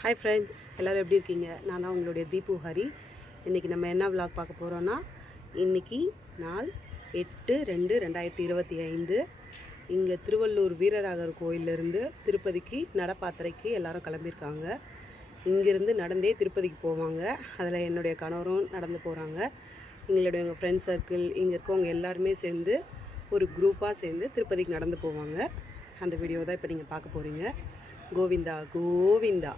Hi friends, எல்லோரும் எப்படி இருக்கீங்க? நான் தான் உங்களுடைய தீபு ஹரி. இன்றைக்கி நம்ம என்ன விளாக் பார்க்க போகிறோன்னா, இன்றைக்கி நாள் 8/2/2025 இங்கே திருவள்ளூர் வீரராகர் கோயிலிருந்து திருப்பதிக்கு நடப்பாத்திரைக்கு எல்லோரும் கிளம்பியிருக்காங்க. இங்கேருந்து நடந்தே திருப்பதிக்கு போவாங்க. அதில் என்னுடைய கணவரும் நடந்து போகிறாங்க. எங்கள் ஃப்ரெண்ட்ஸ் சர்க்கிள் இங்கே இருக்கவங்க எல்லாருமே சேர்ந்து ஒரு குரூப்பாக சேர்ந்து திருப்பதிக்கு நடந்து போவாங்க. அந்த வீடியோ தான் இப்போ நீங்கள் பார்க்க போகிறீங்க. கோவிந்தா கோவிந்தா.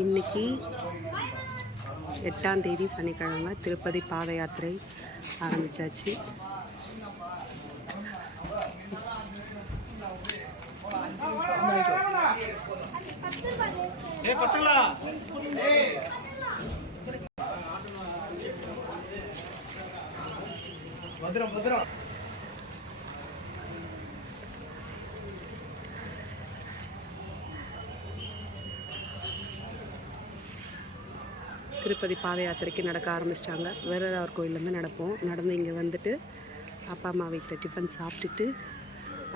இன்னைக்கு 8ஆம் தேதி சனிக்கிழமை திருப்பதி பாத யாத்திரை ஆரம்பிச்சாச்சு. திருப்பதி பாத யாத்திரைக்கு நடக்க ஆரம்பிச்சிட்டாங்க. வீரராகர் கோயிலேருந்து நடந்து இங்கே வந்துட்டு அப்பா அம்மா வீட்டில் டிஃபன் சாப்பிட்டுட்டு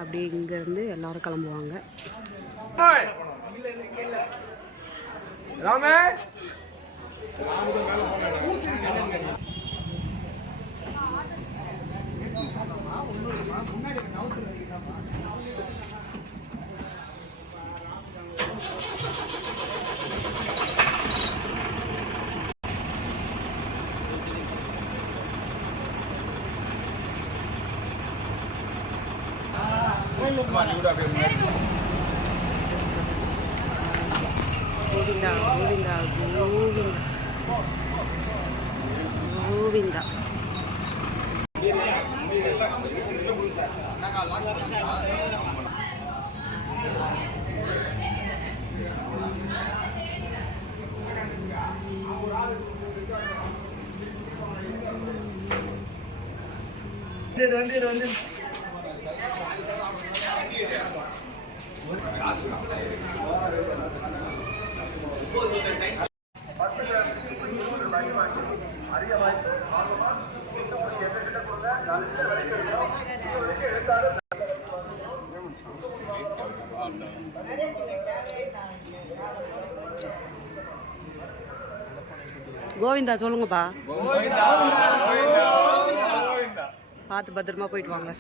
அப்படியே இங்கேருந்து எல்லோரும் கிளம்புவாங்க. கோவிந்தா கோவிந்தா கோவிந்தா கோவிந்தா. கோவிந்தா சொல்லுங்கப்பா. பார்த்து பத்திரமா போயிட்டு வாங்க.